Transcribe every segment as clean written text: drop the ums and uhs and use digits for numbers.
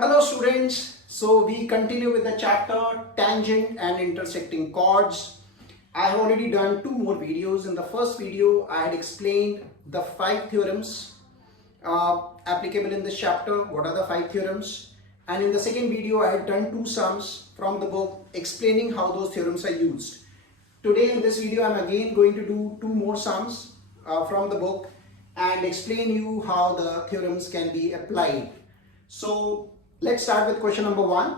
Hello students, so we continue with the chapter Tangent and Intersecting Chords. I have already done two more videos. In the first video, I had explained the 5 theorems applicable in this chapter. What are the 5 theorems? And in the second video, I had done 2 sums from the book explaining how those theorems are used. Today in this video, I am again going to do 2 more sums from the book and explain you how the theorems can be applied. So let's start with question number 1.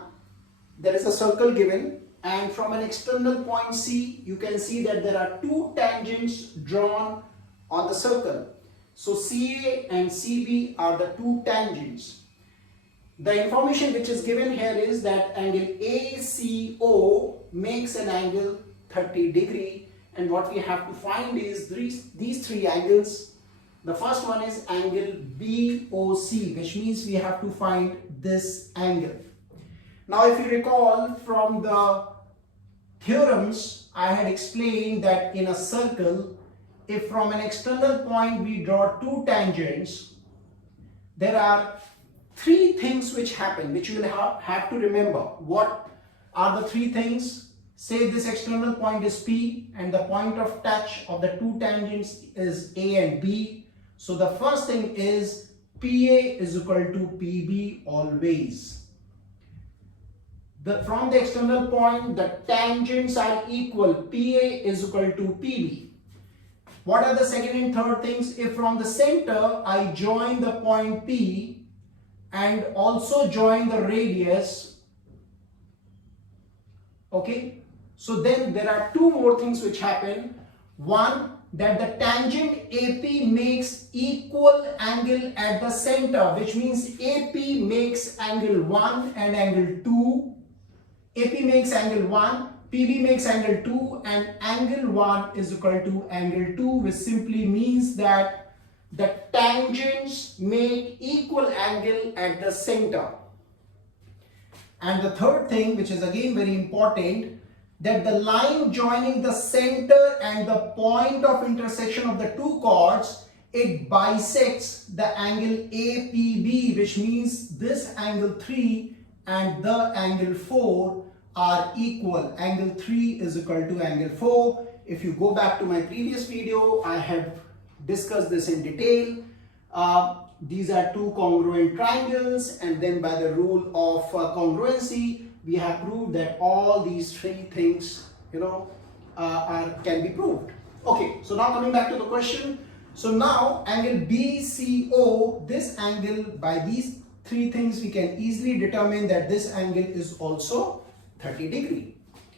There is a circle given, and from an external point C, you can see that there are 2 tangents drawn on the circle. So CA and CB are the 2 tangents. The information which is given here is that angle ACO makes an angle 30 degree, and what we have to find is these 3 angles. The first one is angle BOC, which means we have to find this angle. Now if you recall from the theorems, I had explained that in a circle, if from an external point we draw 2 tangents, there are 3 things which happen, which you will have to remember. What are the 3 things? Say this external point is P and the point of touch of the 2 tangents is A and B. So the first thing is PA is equal to PB always. From the external point, the tangents are equal. PA is equal to PB. What are the second and third things? If from the center I join the point P and also join the radius, okay, so then there are 2 more things which happen. One, that the tangent AP makes equal angle at the center, which means AP makes angle 1 and angle 2. AP makes angle 1, PB makes angle 2, and angle 1 is equal to angle 2, which simply means that the tangents make equal angle at the center. And the third thing, which is again very important, that the line joining the center and the point of intersection of the 2 chords, it bisects the angle APB, which means this angle 3 and the angle 4 are equal. Angle 3 is equal to angle 4. If you go back to my previous video, I have discussed this in detail. These are 2 congruent triangles, and then by the rule of congruency, we have proved that all these 3 things, can be proved. Okay, so now coming back to the question. So now angle BCO, this angle, by these 3 things we can easily determine that this angle is also 30 degree.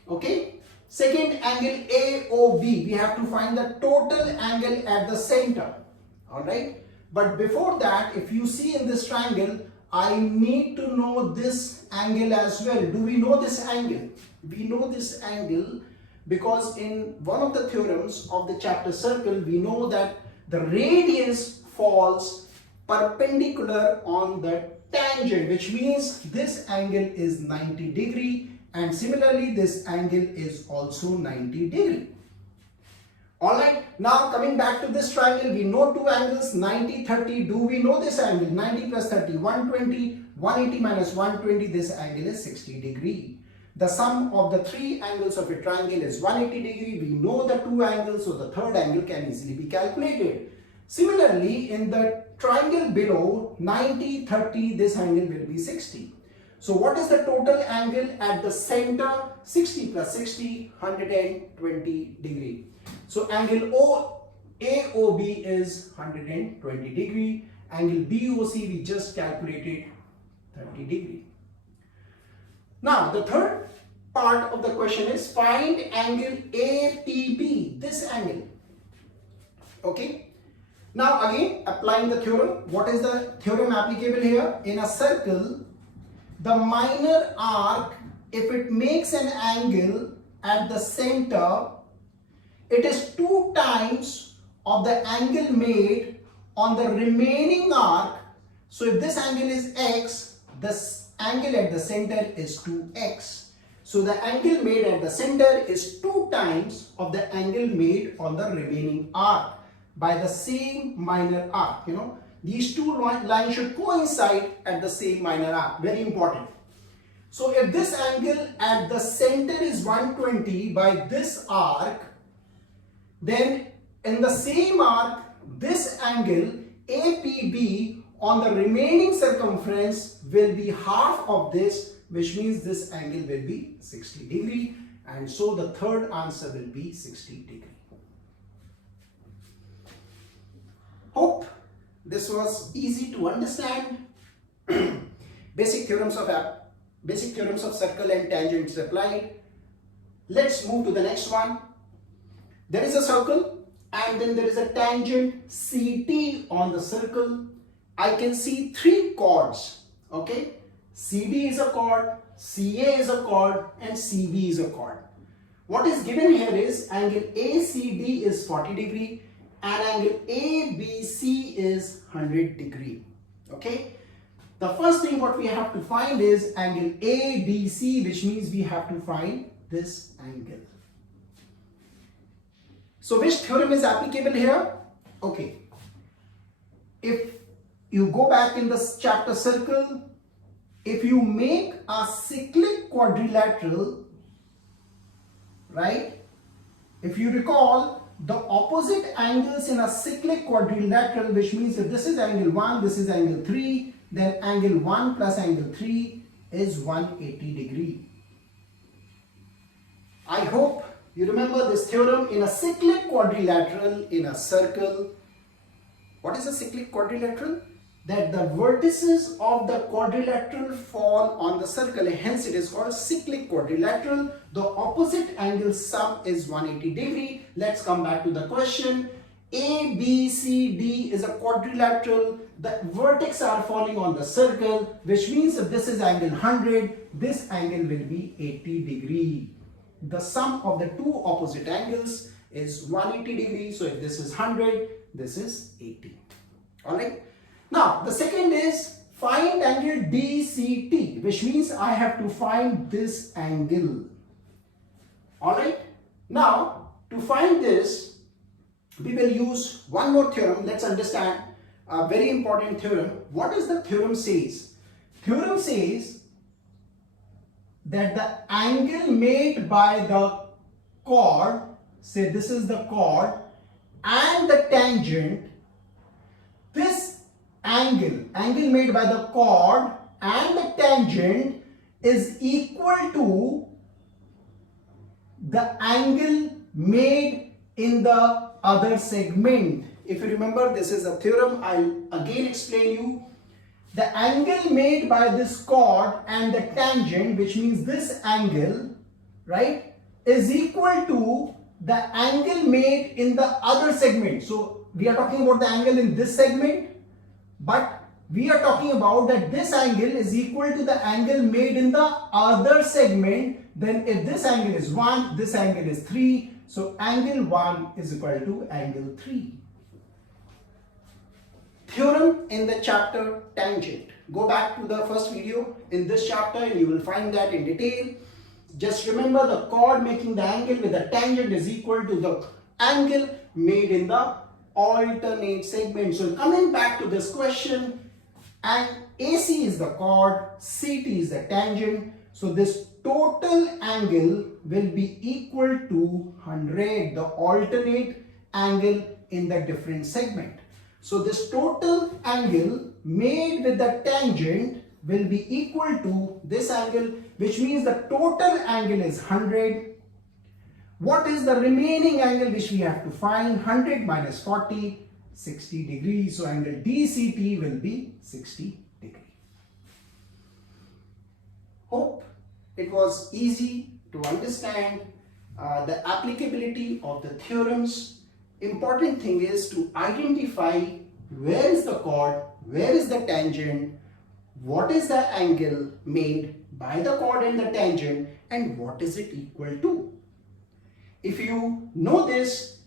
Okay. Second, angle AOB, we have to find the total angle at the center. Alright. But before that, if you see in this triangle, I need to know this angle as well. Do we know this angle? We know this angle because in one of the theorems of the chapter circle, we know that the radius falls perpendicular on the tangent, which means this angle is 90 degree, and similarly this angle is also 90 degree. Alright, now coming back to this triangle, we know 2 angles, 90, 30. Do we know this angle? 90 plus 30, 120, 180 minus 120, this angle is 60 degree. The sum of the 3 angles of a triangle is 180 degree. We know the 2 angles, so the third angle can easily be calculated. Similarly, in the triangle below, 90, 30, this angle will be 60. So what is the total angle at the center? 60 plus 60, 120 degree. So angle AOB is 120 degree. Angle BOC we just calculated 30 degree. Now the third part of the question is find angle APB, this angle. Okay. Now again applying the theorem. What is the theorem applicable here? In a circle, the minor arc, if it makes an angle at the center, it is 2 times of the angle made on the remaining arc. So if this angle is x, this angle at the center is 2x. So the angle made at the center is 2 times of the angle made on the remaining arc by the same minor arc. these two lines should coincide at the same minor arc. Very important. So if this angle at the center is 120 by this arc, then in the same arc, this angle APB on the remaining circumference will be half of this, which means this angle will be 60 degree, and so the third answer will be 60 degree. Hope this was easy to understand. Basic theorems of circle and tangents applied. Let's move to the next one. There is a circle and then there is a tangent CT on the circle. I can see three chords. Okay, CD is a chord, CA is a chord, and CB is a chord. What is given here is angle ACD is 40 degree and angle ABC is 100 degree. Okay. The first thing what we have to find is angle ABC, which means we have to find this angle. So which theorem is applicable here? Okay. If you go back in the chapter circle, if you make a cyclic quadrilateral, right? If you recall, the opposite angles in a cyclic quadrilateral, which means if this is angle 1, this is angle 3, then angle 1 plus angle 3 is 180 degree. I hope you remember this theorem. In a cyclic quadrilateral in a circle, what is a cyclic quadrilateral? That the vertices of the quadrilateral fall on the circle, hence it is called cyclic quadrilateral. The opposite angle sum is 180 degree. Let's come back to the question. ABCD is a quadrilateral. The vertex are falling on the circle, which means if this is angle 100, this angle will be 80 degree. The sum of the two opposite angles is 180 degree. So if this is 100, this is 80. All right. Now the second is find angle DCT, which means I have to find this angle. All right. Now to find this, we will use one more theorem. Let's understand a very important theorem. What does the theorem says? Theorem says that the angle made by the chord, say this is the chord, and the tangent, this angle made by the chord and the tangent is equal to the angle made in the other segment. If you remember, this is a theorem. I'll again explain you. The angle made by this chord and the tangent, which means this angle, right, is equal to the angle made in the other segment. So we are talking about the angle in this segment, but we are talking about that this angle is equal to the angle made in the other segment. Then if this angle is 1, this angle is 3. So angle 1 is equal to angle 3. Theorem in the chapter tangent. Go back to the first video in this chapter and you will find that in detail. Just remember, the chord making the angle with the tangent is equal to the angle made in the alternate segment. So coming back to this question, and AC is the chord, CT is the tangent. So this total angle will be equal to 100, the alternate angle in the different segment. So this total angle made with the tangent will be equal to this angle, which means the total angle is 100. What is the remaining angle which we have to find? 100 minus 40, 60 degrees. So angle DCT will be 60 degree. Hope it was easy to understand the applicability of the theorems. Important thing is to identify where is the chord, where is the tangent, what is the angle made by the chord and the tangent, and what is it equal to. If you know this,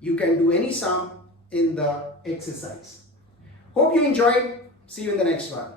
you can do any sum in the exercise. Hope you enjoyed. See you in the next one.